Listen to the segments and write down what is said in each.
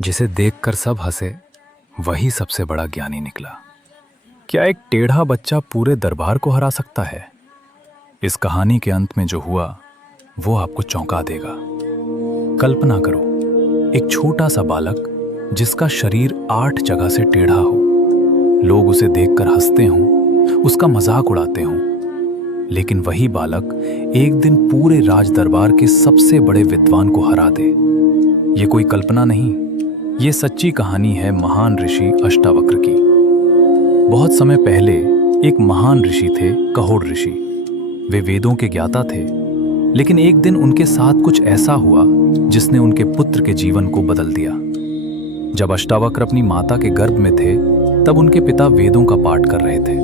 जिसे देखकर सब हंसे, वही सबसे बड़ा ज्ञानी निकला। क्या एक टेढ़ा बच्चा पूरे दरबार को हरा सकता है? इस कहानी के अंत में जो हुआ वो आपको चौंका देगा। कल्पना करो, एक छोटा सा बालक जिसका शरीर 8 जगह से टेढ़ा हो, लोग उसे देखकर हंसते हों, उसका मजाक उड़ाते हों, लेकिन वही बालक एक दिन पूरे राज दरबार के सबसे बड़े विद्वान को हरा दे। ये कोई कल्पना नहीं, ये सच्ची कहानी है महान ऋषि अष्टावक्र की। बहुत समय पहले एक महान ऋषि थे, कहोड़ ऋषि। वे वेदों के ज्ञाता थे, लेकिन एक दिन उनके साथ कुछ ऐसा हुआ जिसने उनके पुत्र के जीवन को बदल दिया। जब अष्टावक्र अपनी माता के गर्भ में थे, तब उनके पिता वेदों का पाठ कर रहे थे।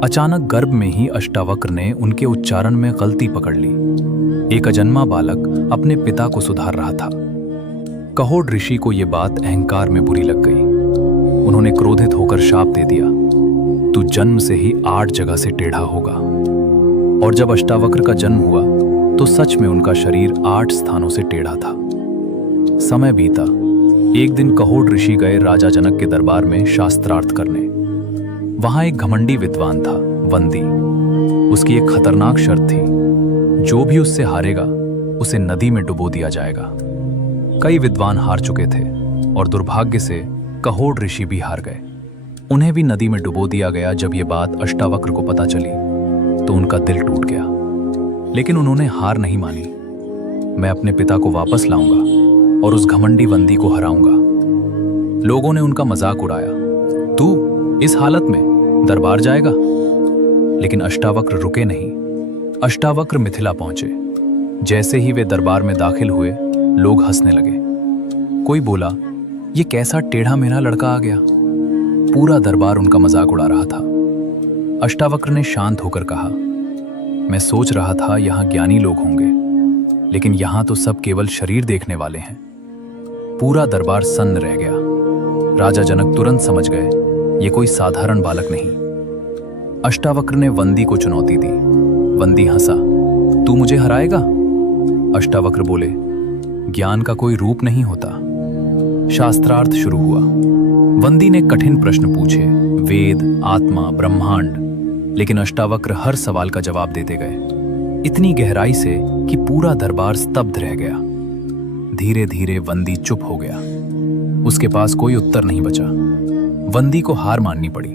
अचानक गर्भ में ही अष्टावक्र ने उनके उच्चारण में गलती पकड़ ली। एक अजन्मा बालक अपने पिता को सुधार रहा था। कहोड़ ऋषि को यह बात अहंकार में बुरी लग गई। उन्होंने क्रोधित होकर शाप दे दिया, तू जन्म से ही 8 जगह से टेढ़ा होगा। और जब अष्टावक्र का जन्म हुआ तो सच में उनका शरीर 8 स्थानों से टेढ़ा था। समय बीता। एक दिन कहोड़ ऋषि गए राजा जनक के दरबार में शास्त्रार्थ करने। वहां एक घमंडी विद्वान था, वंदी। उसकी एक खतरनाक शर्त थी, जो भी उससे हारेगा उसे नदी में डुबो दिया जाएगा। कई विद्वान हार चुके थे और दुर्भाग्य से कहोड़ ऋषि भी हार गए। उन्हें भी नदी में डुबो दिया गया। जब यह बात अष्टावक्र को पता चली तो उनका दिल टूट गया, लेकिन उन्होंने हार नहीं मानी। मैं अपने पिता को वापस लाऊंगा और उस घमंडी वंदी को हराऊंगा। लोगों ने उनका मजाक उड़ाया, तू इस हालत में दरबार जाएगा? लेकिन अष्टावक्र रुके नहीं। अष्टावक्र मिथिला पहुंचे। जैसे ही वे दरबार में दाखिल हुए, लोग हंसने लगे। कोई बोला, ये कैसा टेढ़ा मेढ़ा लड़का आ गया। पूरा दरबार उनका मजाक उड़ा रहा था। अष्टावक्र ने शांत होकर कहा, मैं सोच रहा था यहां ज्ञानी लोग होंगे, लेकिन यहां तो सब केवल शरीर देखने वाले हैं। पूरा दरबार सन्न रह गया। राजा जनक तुरंत समझ गए, ये कोई साधारण बालक नहीं। अष्टावक्र ने वंदी को चुनौती दी। वंदी हंसा, तू मुझे हराएगा? अष्टावक्र बोले, ज्ञान का कोई रूप नहीं होता। शास्त्रार्थ शुरू हुआ। वंदी ने कठिन प्रश्न पूछे, वेद, आत्मा, ब्रह्मांड, लेकिन अष्टावक्र हर सवाल का जवाब देते गए, इतनी गहराई से कि पूरा दरबार स्तब्ध रह गया। धीरे धीरे वंदी चुप हो गया। उसके पास कोई उत्तर नहीं बचा। वंदी को हार माननी पड़ी।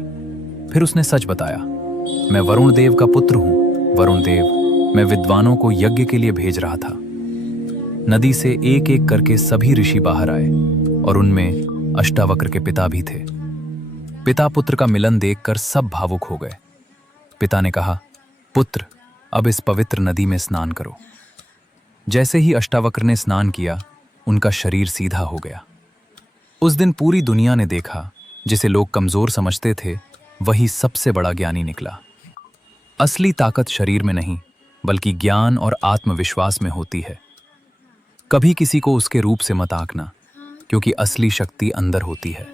फिर उसने सच बताया, मैं वरुण देव का पुत्र हूं। वरुण देव, मैं विद्वानों को यज्ञ के लिए भेज रहा था। नदी से एक एक करके सभी ऋषि बाहर आए और उनमें अष्टावक्र के पिता भी थे। पिता पुत्र का मिलन देखकर सब भावुक हो गए। पिता ने कहा, पुत्र, अब इस पवित्र नदी में स्नान करो। जैसे ही अष्टावक्र ने स्नान किया, उनका शरीर सीधा हो गया। उस दिन पूरी दुनिया ने देखा, जिसे लोग कमजोर समझते थे, वही सबसे बड़ा ज्ञानी निकला। असली ताकत शरीर में नहीं, बल्कि ज्ञान और आत्मविश्वास में होती है। कभी किसी को उसके रूप से मत आंकना, क्योंकि असली शक्ति अंदर होती है।